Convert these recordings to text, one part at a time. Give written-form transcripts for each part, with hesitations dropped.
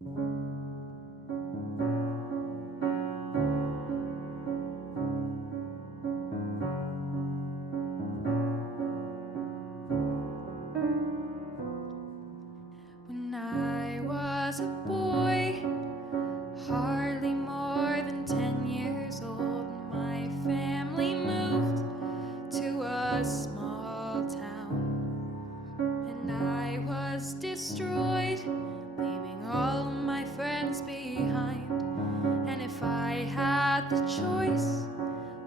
When I was a boy, hardly more than 10 years old, my family moved to a small town, and I was destroyed, leaving all my friends behind. And if I had the choice,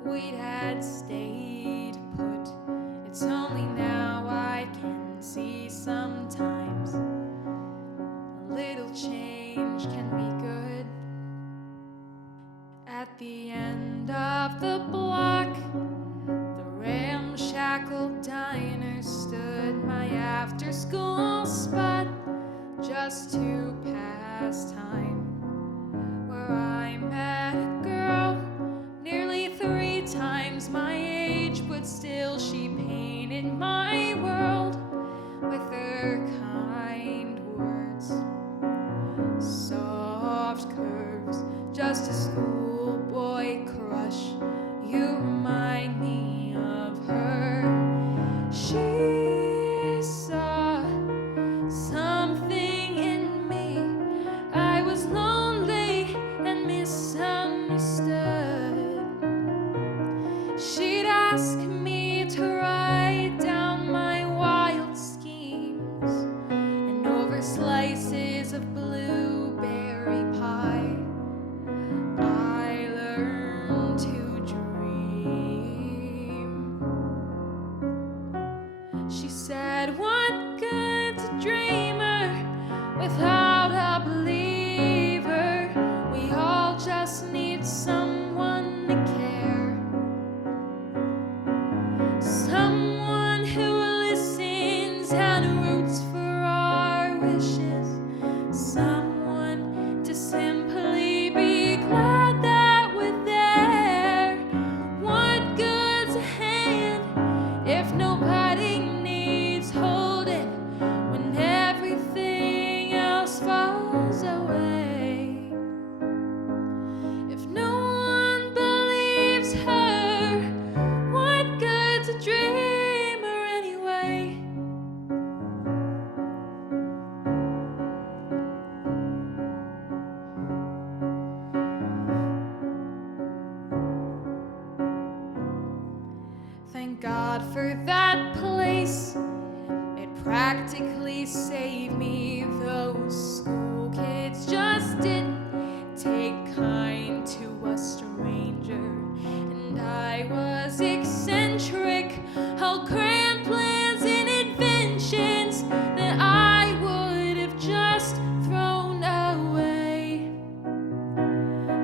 we'd had stayed put. It's only now I can see sometimes a little change can be good. At the end of the block, the ramshackle diner stood, my after-school spot, just to pass time, where I met a girl nearly 3 times my age, but still she painted my world with her kind words, soft curves, just a schoolboy crush. You remind me of her. She saw something in me. I was lonely and misunderstood. She'd ask me to write down my wild schemes, and over slices of blueberry pie, I learned to dream. She said, what good's a dreamer without a believer? We all just need someone to care, someone who listens and roots for our wishes, someone to simply be glad that we're there. What good's a hand if nobody needs holding when everything else falls away? If no one believes her, what good's a dreamer anyway? Thank God for that place. It practically saved me. Those school kids just didn't take kind to a stranger, and I was eccentric, held grand plans and inventions that I would have just thrown away.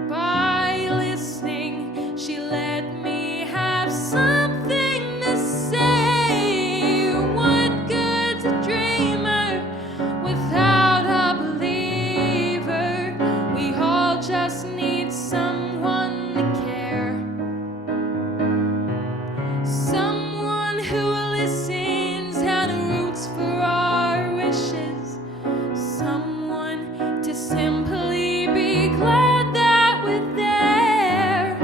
By listening, she let me have something to say. What good's a dreamer without a believer? We all just need someone to care, someone who listens and roots for our wishes, someone to simply be glad that we're there.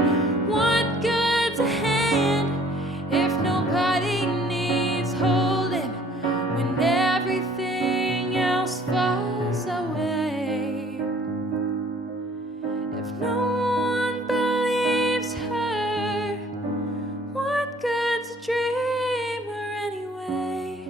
What good's a hand if nobody needs holding when everything else falls away? If no one believes her, what good's a dreamer anyway?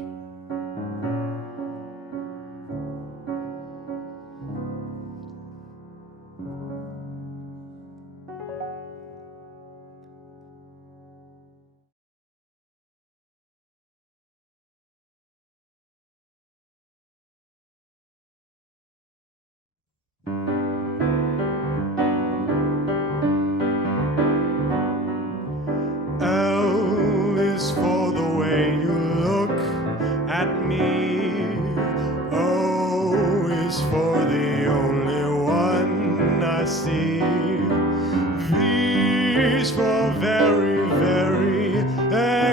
L is for the way you look at me. O is for the only one I see. V is for very, very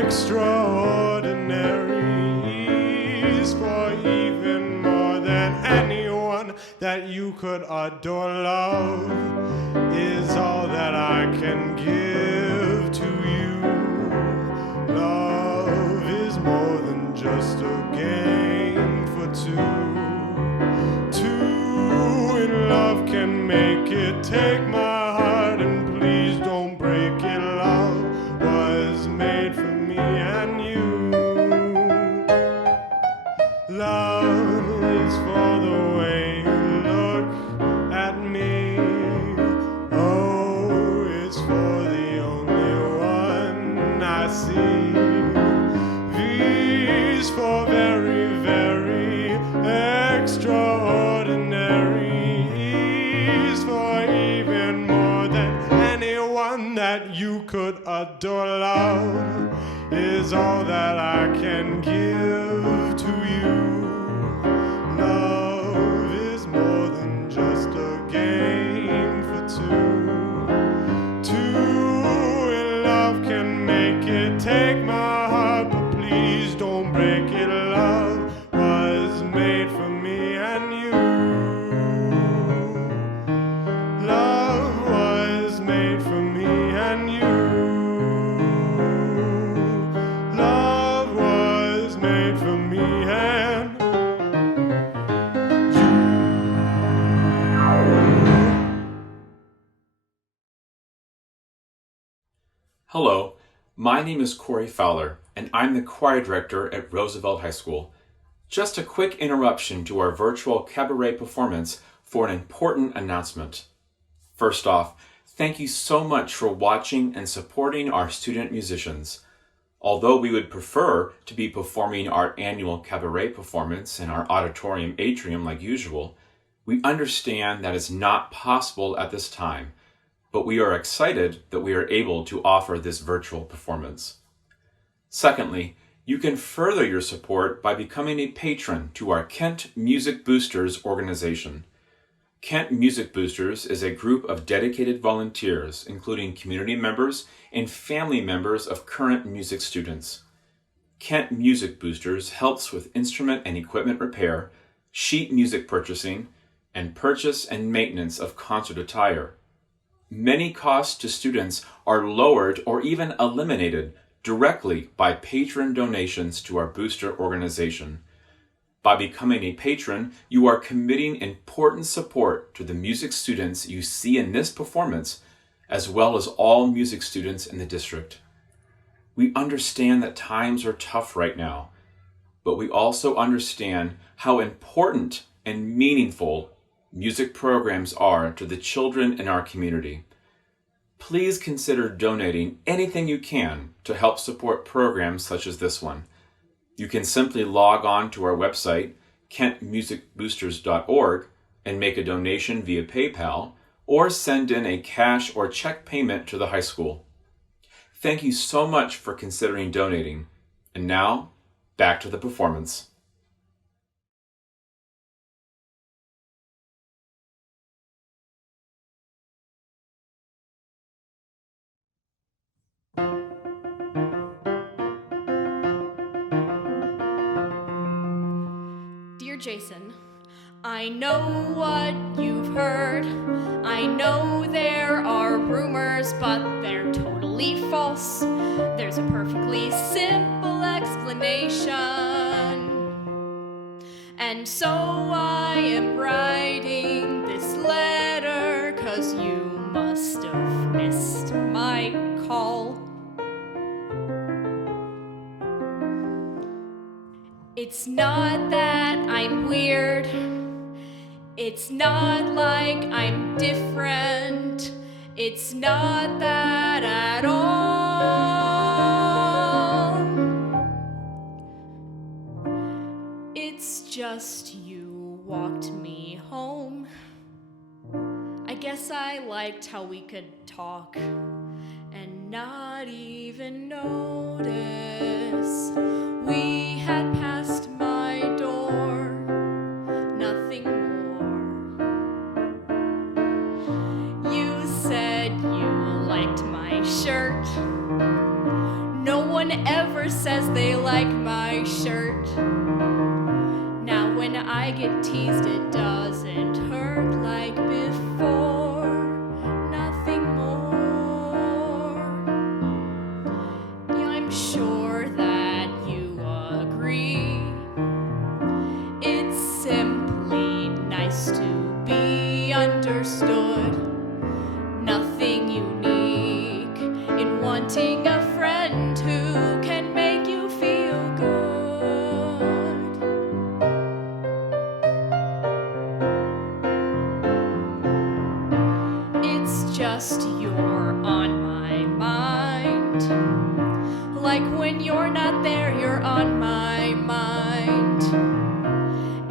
extraordinary. E is for even more than anyone that you could adore. Love is all that I can give to you. Love is more than just a game for two. Two in love can make it. Take my heart and please don't break it. Love was made for me and you. Love is for the way you look at me. Oh, it's for the only one I see. V is for very, very extraordinary. E is for even more than anyone that you could adore. Love is all that I can give to you. Love is more than just a game for two. Two in love can make it. Take my heart, but please don't break it. Love was made for me and you. Love was made for me and you. Love was made for me and Hello, my name is Corey Fowler, and I'm the choir director at Roosevelt High School. Just a quick interruption to our virtual cabaret performance for an important announcement. First off, thank you so much for watching and supporting our student musicians. Although we would prefer to be performing our annual cabaret performance in our auditorium atrium like usual, we understand that is not possible at this time, but we are excited that we are able to offer this virtual performance. Secondly, you can further your support by becoming a patron to our Kent Music Boosters organization. Kent Music Boosters is a group of dedicated volunteers, including community members and family members of current music students. Kent Music Boosters helps with instrument and equipment repair, sheet music purchasing, and purchase and maintenance of concert attire. Many costs to students are lowered or even eliminated directly by patron donations to our booster organization. By becoming a patron, you are committing important support to the music students you see in this performance, as well as all music students in the district. We understand that times are tough right now, but we also understand how important and meaningful music programs are to the children in our community. Please consider donating anything you can to help support programs such as this one. You can simply log on to our website, kentmusicboosters.org, and make a donation via PayPal, or send in a cash or check payment to the high school. Thank you so much for considering donating. And now, back to the performance. Dear Jason, I know what you've heard. I know there are rumors, but they're totally false. There's a perfectly simple explanation. And so I am writing this letter, 'cause you must have missed my call. It's not that I'm weird. It's not like I'm different. It's not that at all. It's just you walked me home. I guess I liked how we could talk and not even notice we had passed my door. Nothing more. You said you liked my shirt. No one ever says they like my shirt. Now when I get teased, it doesn't hurt. just you're on my mind. Like when you're not there, you're on my mind.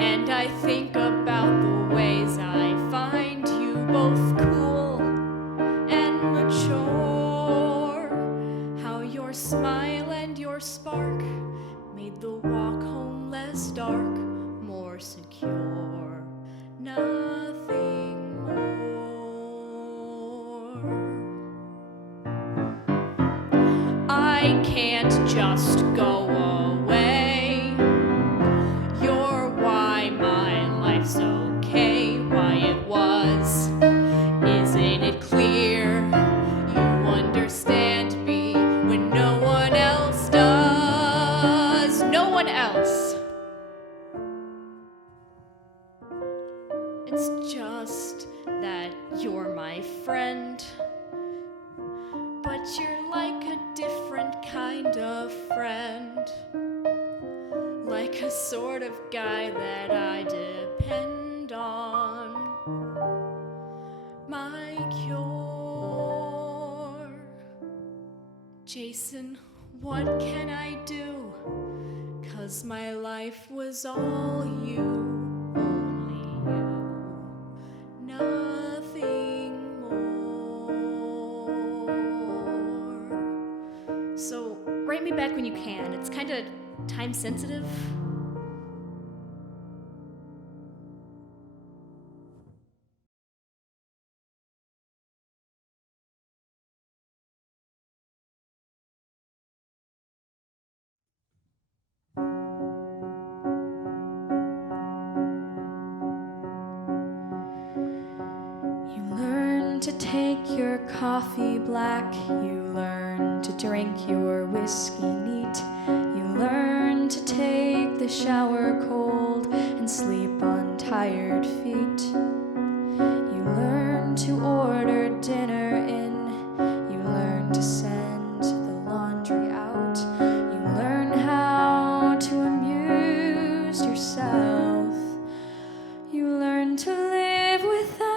And I think about the ways I find you both cool and mature. How your smile and your spark made the walk home less dark, more secure. Nothing more. I can't just go away. You're why my life's okay, why it was. Isn't it clear? You understand me when no one else does. No one else. It's just that you're my friend. But you're like a different kind of friend. Like a sort of guy that I depend on. My cure. Jason, what can I do? 'Cause my life was all you, only you. Nothing more. So write me back when you can. It's kind of time sensitive. You learn to take your coffee black. You learn to drink your whiskey neat. You learn to take the shower cold and sleep on tired feet. You learn to order dinner in. You learn to send the laundry out. You learn how to amuse yourself. You learn to live without.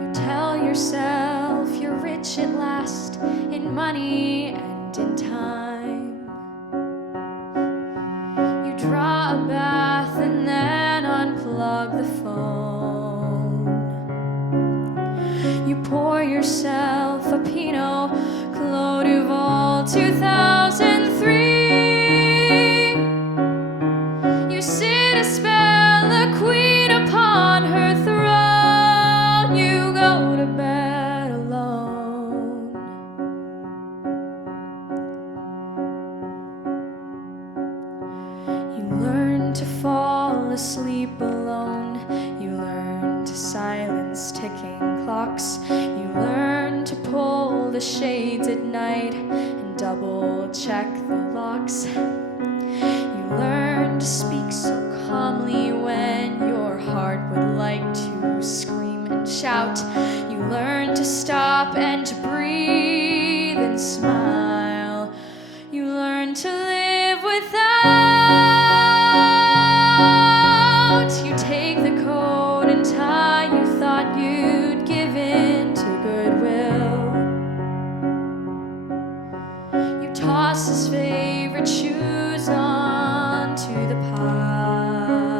You tell yourself you're rich at last in money and in time. You draw a bath and then unplug the phone. You pour yourself a Pinot Clos Duval 2003. You sit a spell, a queen upon her throne. You go to bed alone. You learn to fall asleep alone. You learn to silence ticking clocks. You learn to pull the shades at night and double check the locks. You learn to speak so calmly when your heart would like to scream and shout. You learn to stop and to breathe and smile. You learn to live without. You take the coat and tie you thought you'd give in to goodwill. You toss his favorite shoes onto the pile.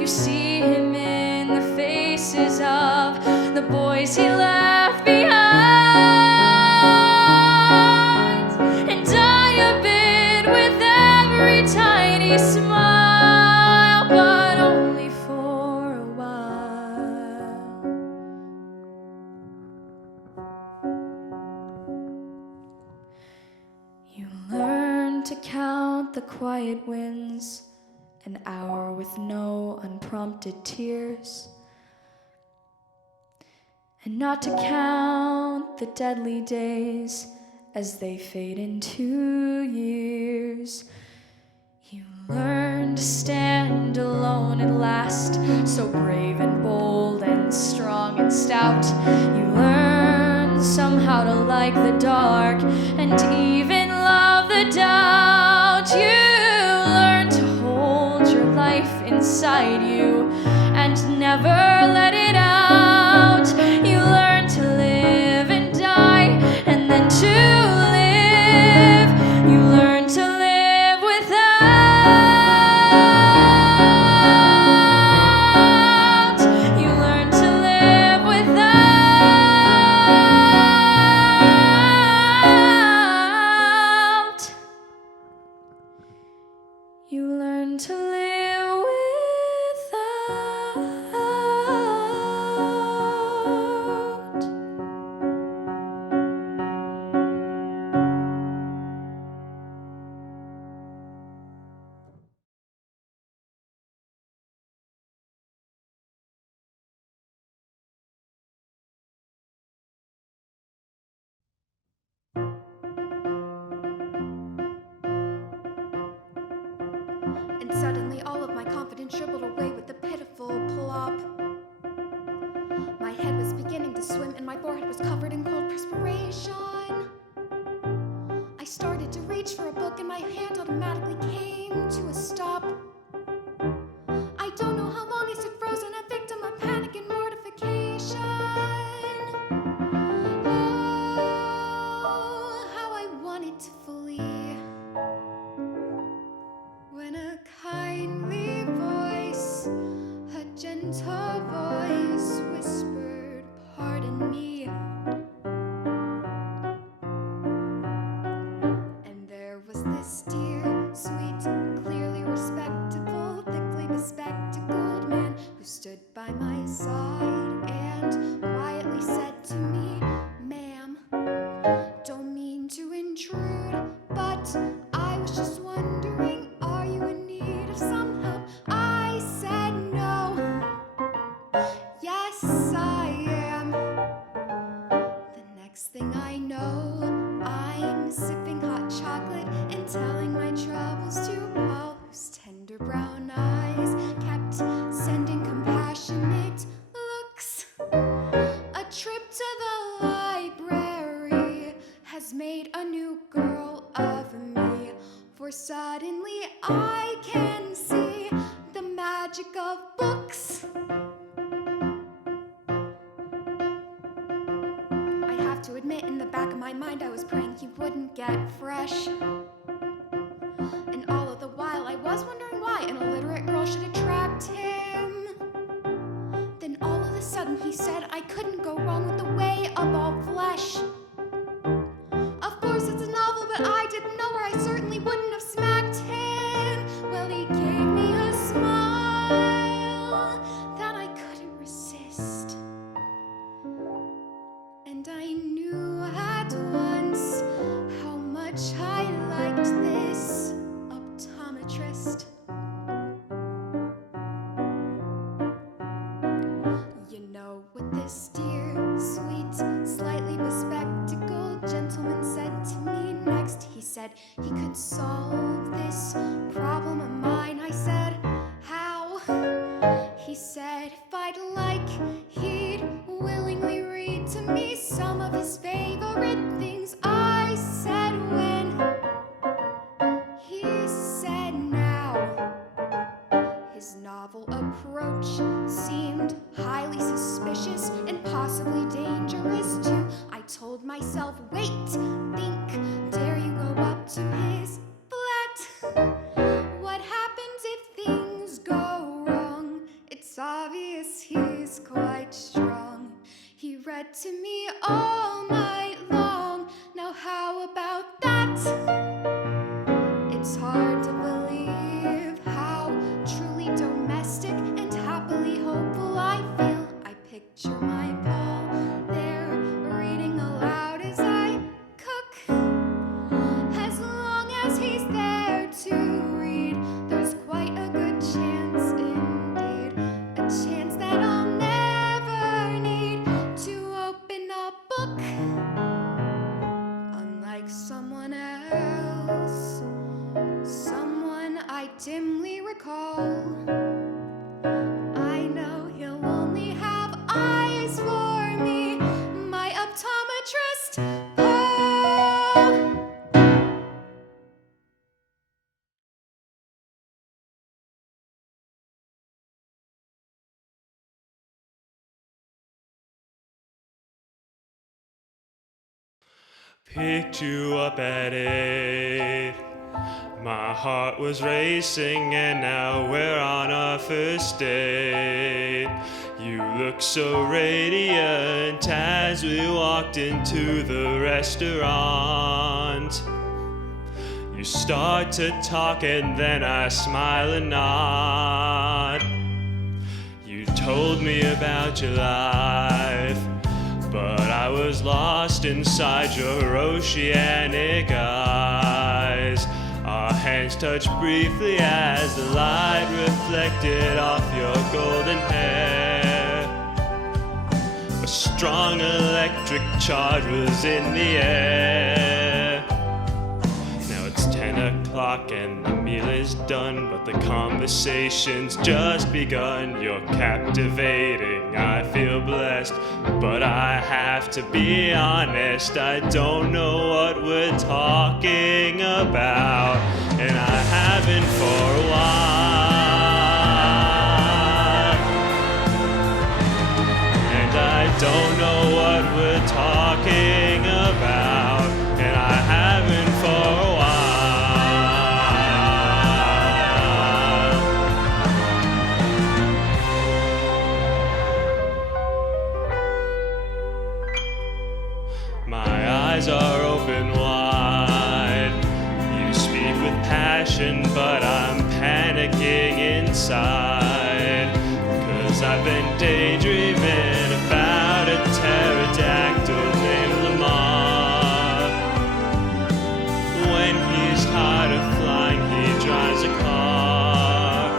You see him in the faces of the boys he left behind, and die a bit with every tiny smile, but only for a while. You learn to count the quiet wins, an hour with no unprompted tears, and not to count the deadly days as they fade into years. You learn to stand alone at last, so brave and bold and strong and stout. You learn somehow to like the dark and even love the doubt. You learn to hold your inside you and never let it out. You learn to live and die, and then to live. You learn to live without. You learn to live without. You learn to live without. And suddenly all of my confidence shriveled away with a pitiful plop. My head was beginning to swim and my forehead was covered in cold perspiration. I started to reach for a book and my hand automatically came to a stop. I don't know how long I stood frozen, a victim of panic and mortification. Oh, how I wanted to flee. When a kindly voice, a gentle voice whispered, "Pardon me." And there was this dear, sweet, clearly respectable, thickly bespectacled man who stood by my side and quietly said to me, "Ma'am, don't mean to intrude, but I was just wondering, are you in need of some help?" I said no. Yes, I am. The next thing I know, I'm sipping hot chocolate and telling my troubles to Paul, whose tender brown eyes kept sending compassionate looks. A trip to the library has made a new girl of me, for suddenly I can see the magic of books. I have to admit, in the back of my mind I was praying he wouldn't get fresh. And all of the while I was wondering why an illiterate girl should attract him. Then all of a sudden he said I couldn't go wrong with the way of all flesh. Of course it's a novel, but I didn't know her. I certainly wouldn't have smacked him. Well, he gave me a smile that I couldn't resist. And I knew at once how much I liked this optometrist. You know what this dear, sweet, slightly bespectacled gentleman said to me next? He said he could solve this problem of mine. I said, how? He said if I'd like, he'd willingly read to me some of his favorite things. I said when? He said now. His novel approach seemed highly suspicious and possibly dangerous too. I told myself, wait, think, dare you go up to his flat? What happens if things go wrong? It's obvious he's quite strong. He read to me all night long. Now how about that? It's hard to believe how truly domestic and happily hopeful I feel. I picture my Paul there reading aloud as I cook. As long as he's there to read, there's quite a good chance indeed, a chance that I'll never need to open a book. Unlike someone else, someone I dimly recall, Picked you up at 8. My heart was racing and now we're on our first date. You look so radiant as we walked into the restaurant. You start to talk and then I smile and nod. You told me about your life, but I was lost inside your oceanic eyes. Our hands touched briefly as the light reflected off your golden hair. A strong electric charge was in the air. Now it's 10 o'clock and the meal is done, but the conversation's just begun. You're captivating, I feel blessed, but I have to be honest, I don't know what we're talking about, and I haven't for a while. And I don't know what we're talking about, and I haven't for a while. My eyes are open wide. You speak with passion, but I'm panicking inside. 'Cause I've been daydreaming about a pterodactyl named Lamar. When he's tired of flying, he drives a car.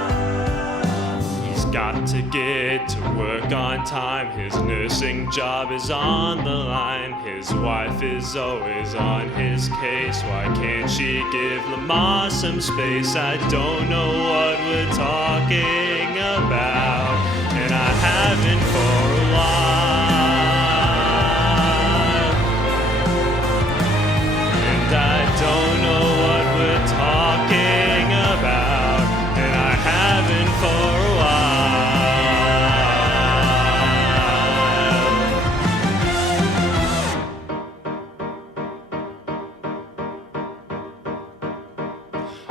He's got to get to work on time. His nursing job is on the line. His wife is always on his case. Why can't she give Lamar some space? I don't know what we're talking about, and I haven't for a while. And I don't know what we're talking about, and I haven't for a while.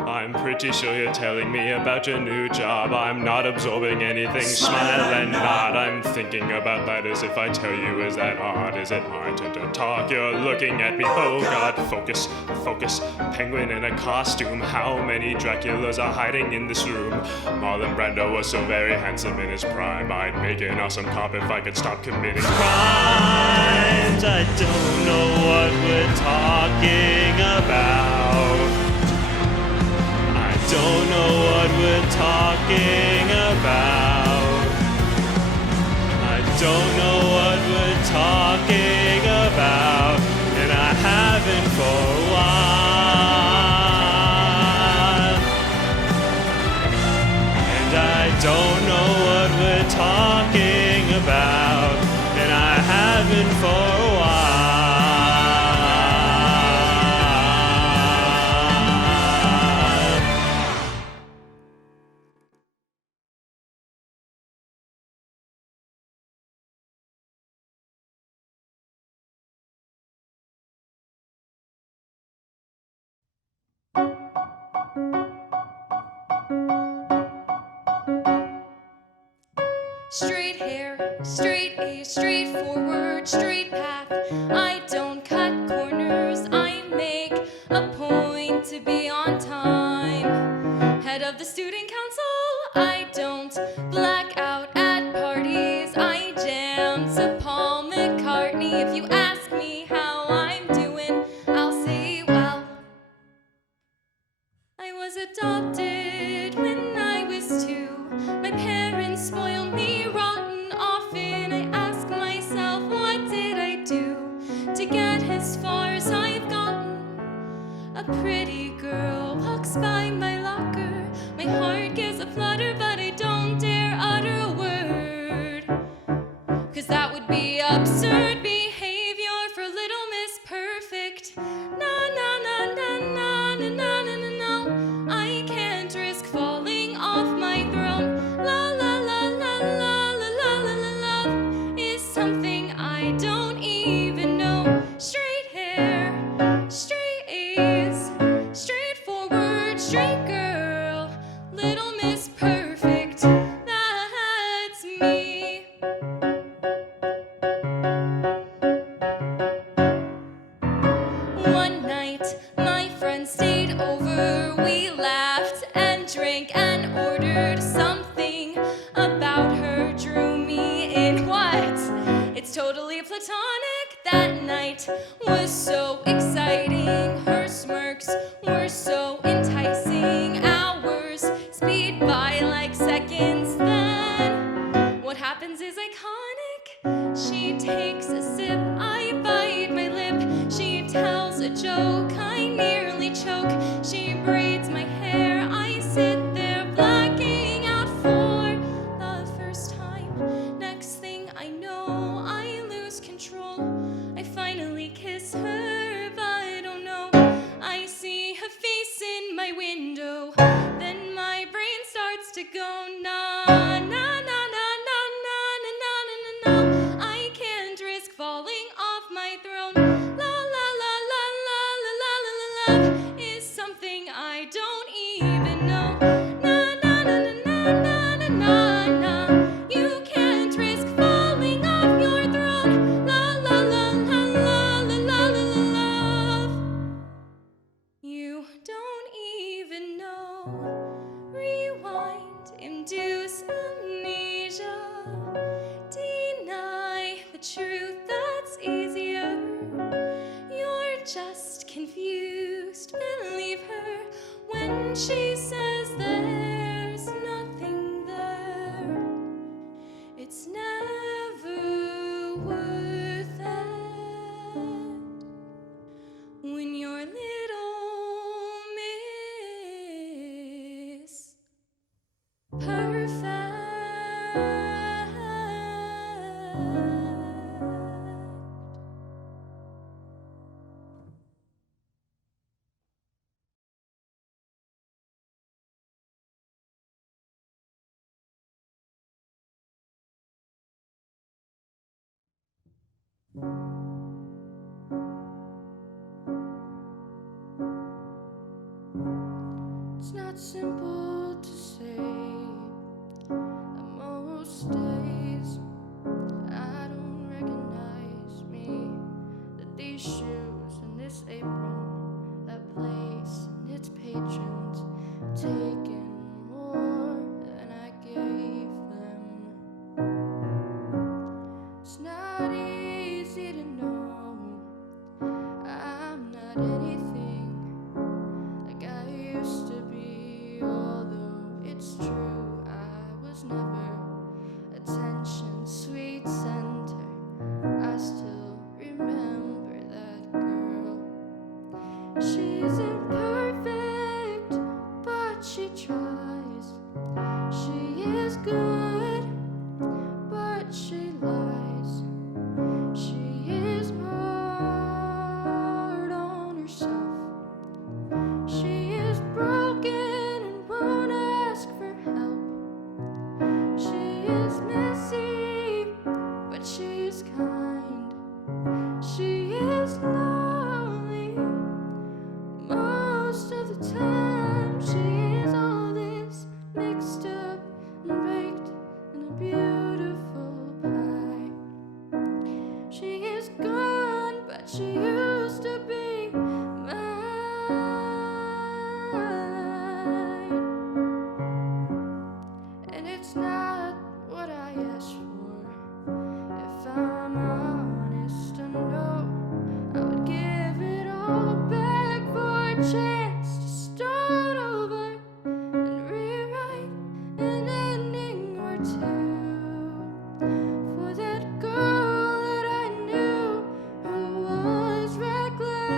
I'm pretty sure you're telling me about your new job. I'm not absorbing anything. Smile and nod. I'm thinking about that as if I tell you, is that odd? Is it my turn to talk? You're looking at me. Oh God, focus, focus. Penguin in a costume. How many Draculas are hiding in this room? Marlon Brando was so very handsome in his prime. I'd make an awesome cop if I could stop committing crimes. I don't know what we're talking about. Don't know what we're talking about. I don't know what we're talking about, and I haven't for a while. And I don't know what we're talking about, and I haven't for a while. Straight hair, straight A, straightforward, straight path. I don't cut corners, I make a point to be on time. Head of the student council, I don't black out at parties. I jam to Paul McCartney. If you ask me how I'm doing, I'll say, well, I was adopted when I was 2. My parents spoiled me rotten often. I ask myself, what did I do to get as far as I've gotten? A pretty girl walks by my locker. My heart gives a flutter, but I don't dare utter a word. 'Cause that would be absurd behavior for Little Miss Perfect. No, no, no, no, no, no, no, no, no, no. I can't risk falling off my throne. La, la, la, la, la, la, la, la, la, love is something I don't even know. Straight hair, night, my friends stayed over. We laughed and drank and ordered something about her drew me in. What? It's totally platonic. That night was so exciting. Her smirks were so enticing. Hours speed by like seconds. Then what happens is iconic. She takes a sip, I bite my lip. She tells a joke, I nearly choke. She braids my hair, I sit there blacking out for the first time. Next thing I know, I lose control. I finally kiss her, but oh no, I see her face in my window. Then my brain starts to go na na na na na na na na na na. I can't risk falling off my throne. La la la la la la la la la. Love is something I don't even know. Na na na na na na na na. You can't risk falling off your throne. La la la la la la la la la. Love you don't even know. Rewind, induce amnesia. Deny the truth, that's easier. You're just confused. Believe her when she says there's nothing there. It's never worth it when you're little miss perfect. It's not simple to say that most days I don't recognize me. That these shoes and this apron, that place and its patrons have taken more than I gave them. It's not easy to know I'm not anything like I used to be, although it's true I was never attention sweet center. I still remember that girl. She's imperfect, but she tries. She is good, but she lies. She is hard on herself. She is broken and won't ask for help. She is messy, but she is kind. She is lonely most of the time. She is all this mixed up and baked in a beautiful pie. She is gone, but she used to be mine. And it's not what I asked for. If I'm honest, I know I would give it all back for a chance to start over and rewrite an ending or two for that girl that I knew who was reckless.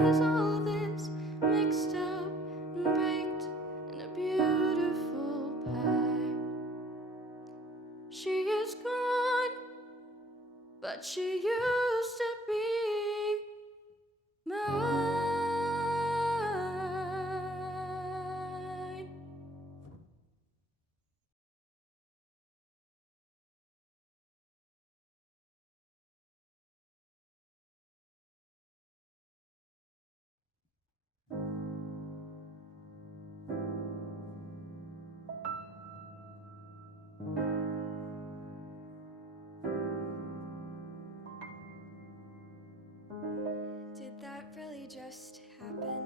is all this mixed up and baked in a beautiful pie? She is gone, but she used to be mine. Did that really just happen?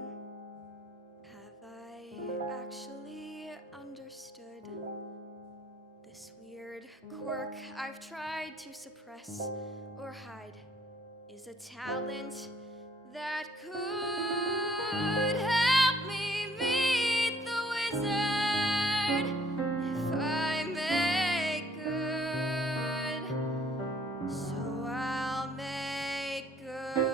Have I actually understood this weird quirk I've tried to suppress or hide is a talent that could help me meet the wizard if I make good. So I'll make good.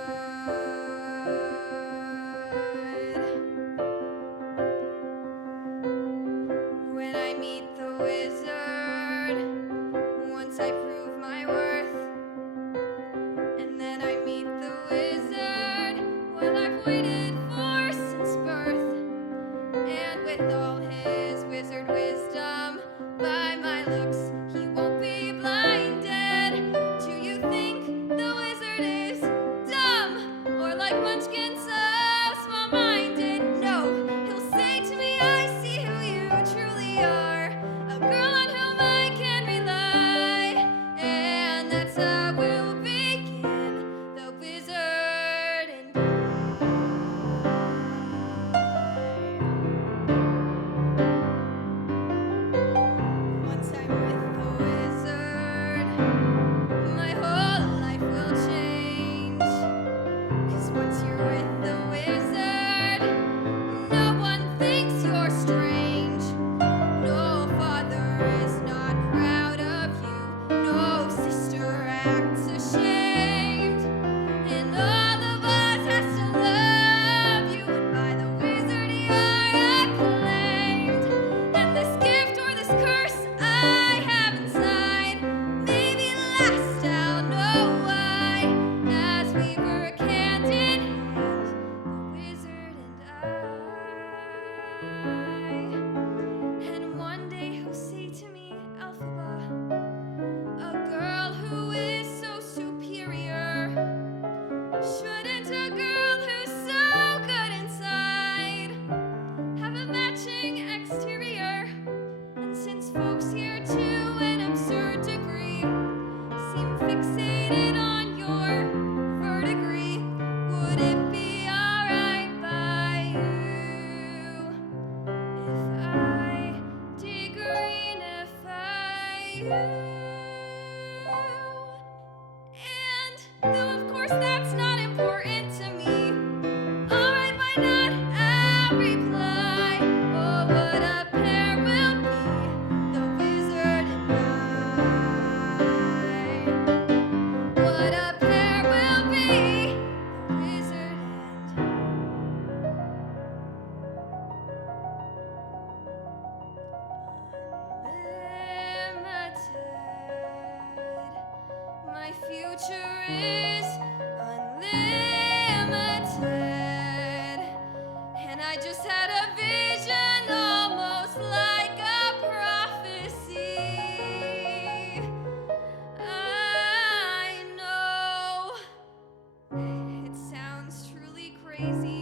When I meet the wizard, once I prove my worth, and then I meet the wizard, what I've waited for since birth. And with all his wizard wisdom, by my looks, he won't be blinded. Do you think the wizard is dumb or like Munchkin so small-minded? No, he'll say to me, I see who you truly are, a girl on whom I can rely, and that's how we'll begin, the wizard and once I'm with the wizard, my whole life will change. 'Cause once you're with the wizard, no one thinks you're strange. No father is not proud of you. No sister acts ashamed. And all of us has to love you. And by the wizard you're acclaimed. And this gift or this curse I have inside, maybe last I'll know why. As we work hand in hand, the wizard and I. And one day he'll say to me, Elphaba, a girl who is so superior, shouldn't a girl who's so good inside have a matching exterior? And since folks here to an absurd degree seem fixated on your verdigris, would it be alright by you if I degreenify you? And though of course that's not important to me, alright, why not? I'll reply. Oh, what a pair we'll be, the wizard and I. What a pair we'll be, the wizard and unlimited. My future is unlimited. And I just had a vision almost like a prophecy. I know it sounds truly crazy.